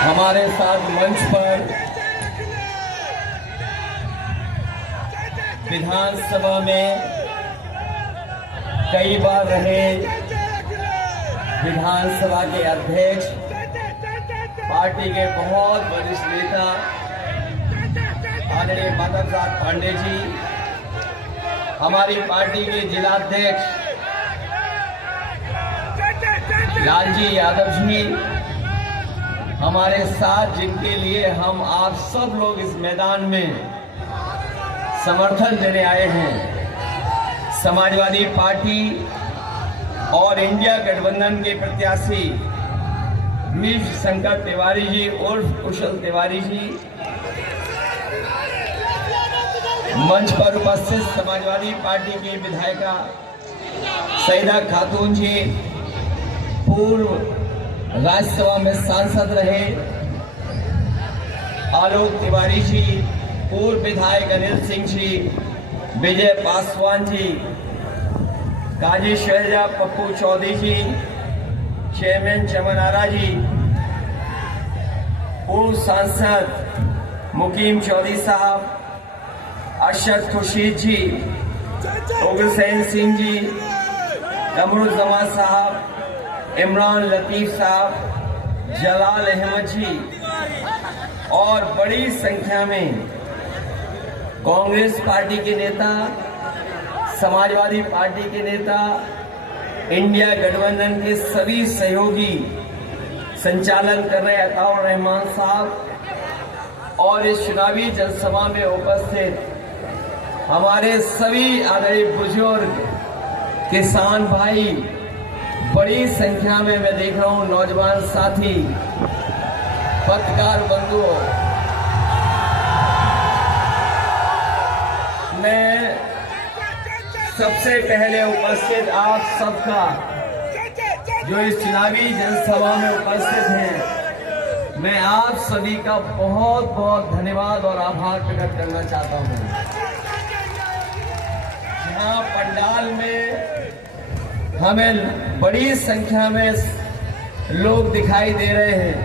हमारे साथ मंच पर विधानसभा में कई बार रहे विधानसभा के अध्यक्ष, पार्टी के बहुत वरिष्ठ नेता आदरणीय माधव प्रसाद पांडे जी, हमारी पार्टी के जिलाध्यक्ष लालजी यादव जी, हमारे साथ जिनके लिए हम आप सब लोग इस मैदान में समर्थन देने आए हैं, समाजवादी पार्टी और इंडिया गठबंधन के प्रत्याशी वीर शंकर तिवारी जी उर्फ कुशल तिवारी जी, मंच पर उपस्थित समाजवादी पार्टी की विधायिका सईदा खातून जी, पूर्व राज्यसभा में सांसद रहे आलोक तिवारी जी, पूर्व विधायक अनिल सिंह जी, विजय पासवान जी, काजी शहजा पप्पू चौधरी जी, चेयरमैन चमन आरा जी, पूर्व सांसद मुकीम चौधरी साहब, अरशद खुर्शीद जी, उग्रसेन सिंह जी, कमरुज्जमान साहब, इमरान लतीफ साहब, जलाल अहमद जी और बड़ी संख्या में कांग्रेस पार्टी के नेता, समाजवादी पार्टी के नेता, इंडिया गठबंधन के सभी सहयोगी संचालन कर रहे अताउर रहमान साहब और इस चुनावी जनसभा में उपस्थित हमारे सभी आदरणीय बुजुर्ग, किसान भाई, बड़ी संख्या में मैं देख रहा हूं नौजवान साथी, पत्रकार बंधुओं, मैं सबसे पहले उपस्थित आप सबका जो इस चुनावी जनसभा में उपस्थित हैं, मैं आप सभी का बहुत बहुत धन्यवाद और आभार प्रकट करना चाहता हूं। जहां पंडाल में हमें बड़ी संख्या में लोग दिखाई दे रहे हैं,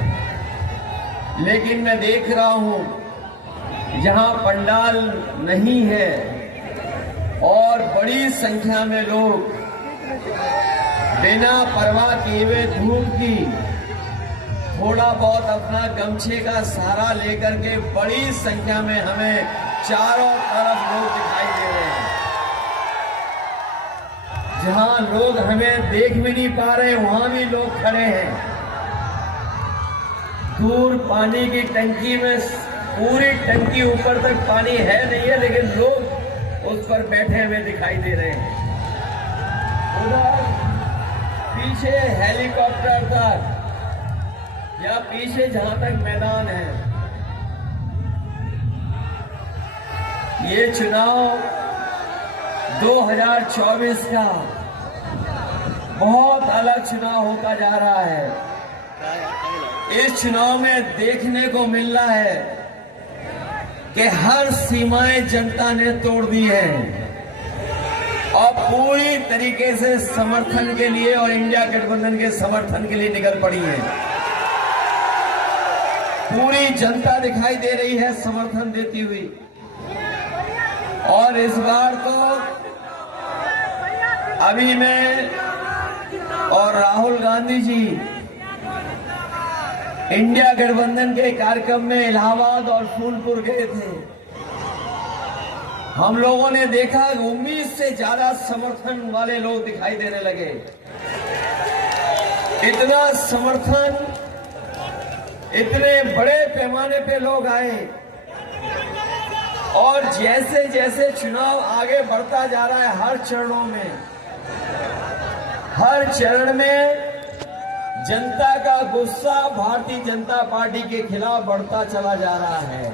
लेकिन मैं देख रहा हूं जहां पंडाल नहीं है और बड़ी संख्या में लोग बिना परवाह किए हुए धूप की थोड़ा बहुत अपना गमछे का सहारा लेकर के बड़ी संख्या में हमें चारों तरफ लोग दिखाई दे रहे हैं। जहां लोग हमें देख भी नहीं पा रहे, वहां भी लोग खड़े हैं। दूर पानी की टंकी में पूरी टंकी ऊपर तक पानी है नहीं है, लेकिन लोग उस पर बैठे हुए दिखाई दे रहे हैं। उधर पीछे हेलीकॉप्टर तक या पीछे जहां तक मैदान है, ये चुनाव 2024 का बहुत अलग चुनाव होता जा रहा है। इस चुनाव में देखने को मिल रहा है कि हर सीमाएं जनता ने तोड़ दी है और पूरी तरीके से समर्थन के लिए और इंडिया गठबंधन के समर्थन के लिए निकल पड़ी है। पूरी जनता दिखाई दे रही है समर्थन देती हुई। और इस बार तो अभी मैं और राहुल गांधी जी इंडिया गठबंधन के कार्यक्रम में इलाहाबाद और फूलपुर गए थे। हम लोगों ने देखा उम्मीद से ज्यादा समर्थन वाले लोग दिखाई देने लगे। इतना समर्थन, इतने बड़े पैमाने पे लोग आए और जैसे जैसे चुनाव आगे बढ़ता जा रहा है, हर चरणों में, हर चरण में जनता का गुस्सा भारतीय जनता पार्टी के खिलाफ बढ़ता चला जा रहा है।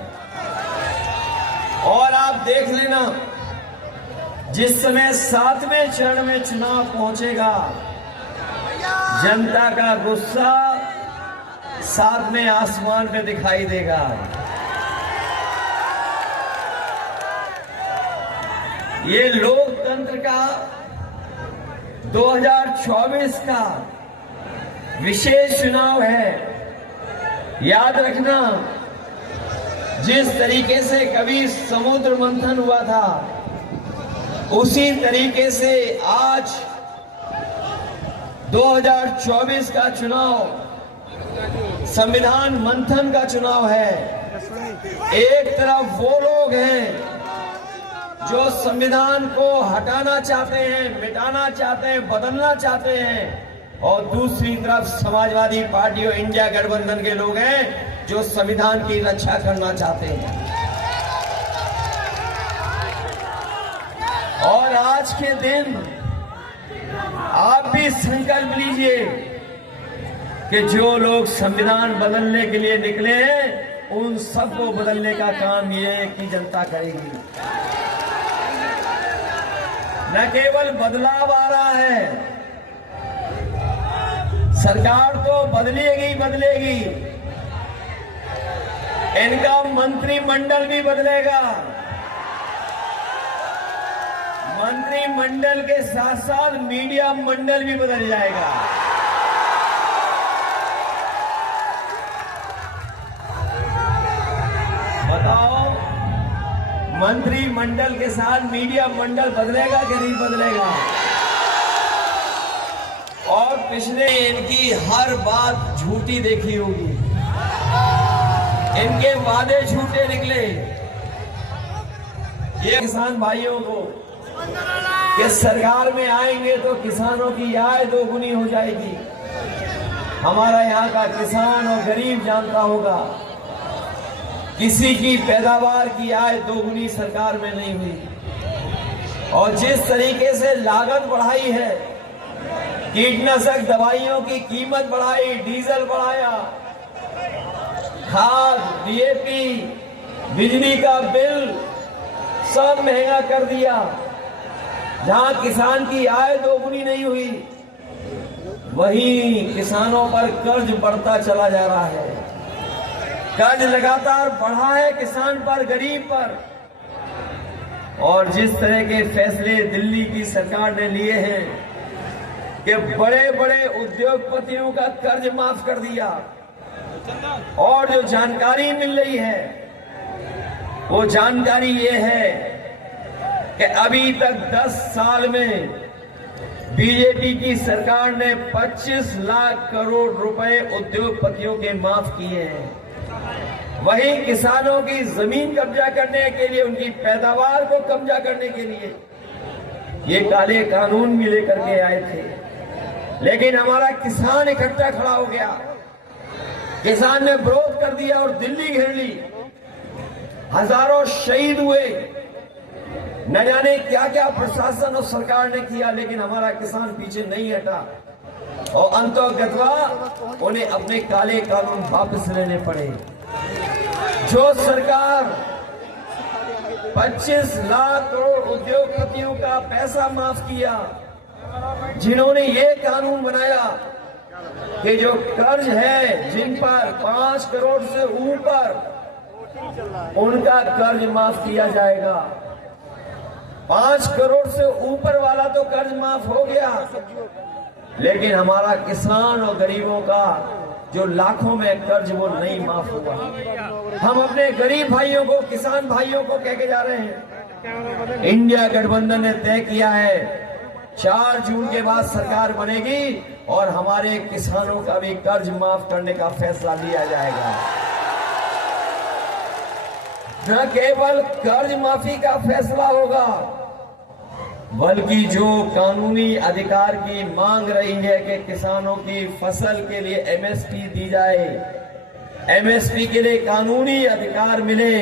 और आप देख लेना, जिस समय 7वें चरण में चुनाव पहुंचेगा, जनता का गुस्सा 7वें आसमान पे दिखाई देगा। ये लोकतंत्र का 2024 का विशेष चुनाव है। याद रखना, जिस तरीके से कभी समुद्र मंथन हुआ था, उसी तरीके से आज 2024 का चुनाव संविधान मंथन का चुनाव है। एक तरफ वो लोग हैं जो संविधान को हटाना चाहते हैं, मिटाना चाहते हैं, बदलना चाहते हैं, और दूसरी तरफ समाजवादी पार्टी और इंडिया गठबंधन के लोग हैं जो संविधान की रक्षा करना चाहते हैं। और आज के दिन आप भी संकल्प लीजिए कि जो लोग संविधान बदलने के लिए निकले हैं, उन सबको बदलने का काम ये की जनता करेगी। न केवल बदलाव आ रहा है, सरकार तो बदलेगी बदलेगी, इनका मंत्रिमंडल भी बदलेगा। मंत्रिमंडल के साथ साथ मीडिया मंडल भी बदल जाएगा। बताओ, मंत्रिमंडल के साथ मीडिया मंडल बदलेगा कि नहीं बदलेगा? और पिछले इनकी हर बात झूठी देखी होगी, इनके वादे झूठे निकले। ये किसान भाइयों को कि सरकार में आएंगे तो किसानों की आय दोगुनी हो जाएगी। हमारा यहाँ का किसान और गरीब जानता होगा, किसी की पैदावार की आय दोगुनी सरकार में नहीं हुई। और जिस तरीके से लागत बढ़ाई है, कीटनाशक दवाइयों की कीमत बढ़ाई, डीजल बढ़ाया, खाद, डीएपी, बिजली का बिल सब महंगा कर दिया। जहां किसान की आय दोगुनी नहीं हुई, वहीं किसानों पर कर्ज बढ़ता चला जा रहा है। कर्ज लगातार बढ़ा है किसान पर, गरीब पर। और जिस तरह के फैसले दिल्ली की सरकार ने लिए हैं कि बड़े बड़े उद्योगपतियों का कर्ज माफ कर दिया, और जो जानकारी मिल रही है वो जानकारी ये है कि अभी तक 10 साल में बीजेपी की सरकार ने 25 लाख करोड़ रुपए उद्योगपतियों के माफ किए हैं। वहीं किसानों की जमीन कब्जा करने के लिए, उनकी पैदावार को कब्जा करने के लिए ये काले कानून भी लेकर के आए थे। लेकिन हमारा किसान इकट्ठा खड़ा हो गया, किसान ने विरोध कर दिया और दिल्ली घेर ली। हजारों शहीद हुए, न जाने क्या क्या प्रशासन और सरकार ने किया, लेकिन हमारा किसान पीछे नहीं हटा। और अंततः उन्हें अपने काले कानून वापस लेने पड़े। जो सरकार 25 लाख करोड़ उद्योगपतियों का पैसा माफ किया, जिन्होंने ये कानून बनाया कि जो कर्ज है जिन पर 5 करोड़ से ऊपर, उनका कर्ज माफ किया जाएगा। 5 करोड़ से ऊपर वाला तो कर्ज माफ हो गया, लेकिन हमारा किसान और गरीबों का जो लाखों में कर्ज वो नहीं माफ हुआ। हम अपने गरीब भाइयों को, किसान भाइयों को कह के जा रहे हैं, इंडिया गठबंधन ने तय किया है 4 जून के बाद सरकार बनेगी और हमारे किसानों का भी कर्ज माफ करने का फैसला लिया जाएगा। न केवल कर्ज माफी का फैसला होगा, बल्कि जो कानूनी अधिकार की मांग रही है कि किसानों की फसल के लिए एमएसपी दी जाए, एमएसपी के लिए कानूनी अधिकार मिले।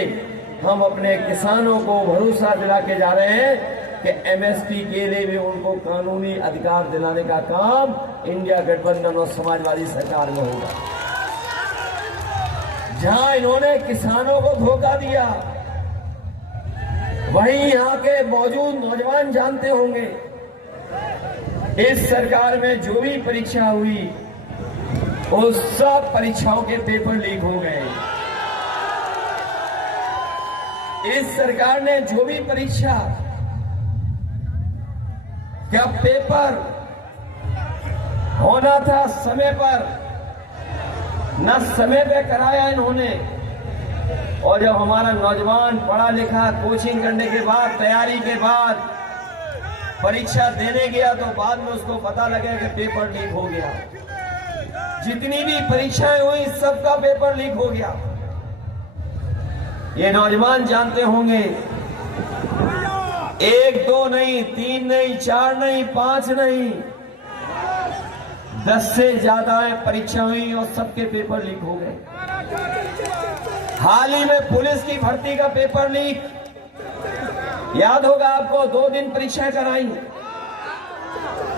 हम अपने किसानों को भरोसा दिला के जा रहे हैं कि एमएसपी के लिए भी उनको कानूनी अधिकार दिलाने का काम इंडिया गठबंधन और समाजवादी सरकार में होगा। जहां इन्होंने किसानों को धोखा दिया, वहीं यहां के मौजूद नौजवान जानते होंगे, इस सरकार में जो भी परीक्षा हुई, उस सब परीक्षाओं के पेपर लीक हो गए। इस सरकार ने जो भी परीक्षा का पेपर होना था समय पर, न समय पे कराया इन्होंने। और जब हमारा नौजवान पढ़ा लिखा कोचिंग करने के बाद, तैयारी के बाद परीक्षा देने गया तो बाद में उसको पता लगा कि पेपर लीक हो गया। जितनी भी परीक्षाएं हुई सबका पेपर लीक हो गया। ये नौजवान जानते होंगे, 1 2 नहीं, 3 नहीं, 4 नहीं, 5 नहीं, 10 से ज्यादा परीक्षा हुई और सबके पेपर लीक हो गए। हाल ही में पुलिस की भर्ती का पेपर लीक, याद होगा आपको, 2 दिन परीक्षाएं कराई।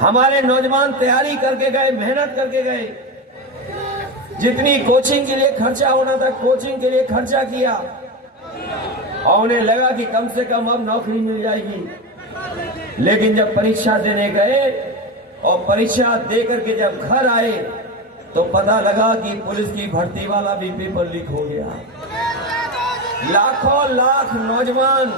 हमारे नौजवान तैयारी करके गए, मेहनत करके गए, जितनी कोचिंग के लिए खर्चा होना था कोचिंग के लिए खर्चा किया और उन्हें लगा कि कम से कम अब नौकरी मिल जाएगी। लेकिन जब परीक्षा देने गए और परीक्षा देकर के जब घर आए तो पता लगा कि पुलिस की भर्ती वाला भी पेपर लीक हो गया। लाखों लाख नौजवान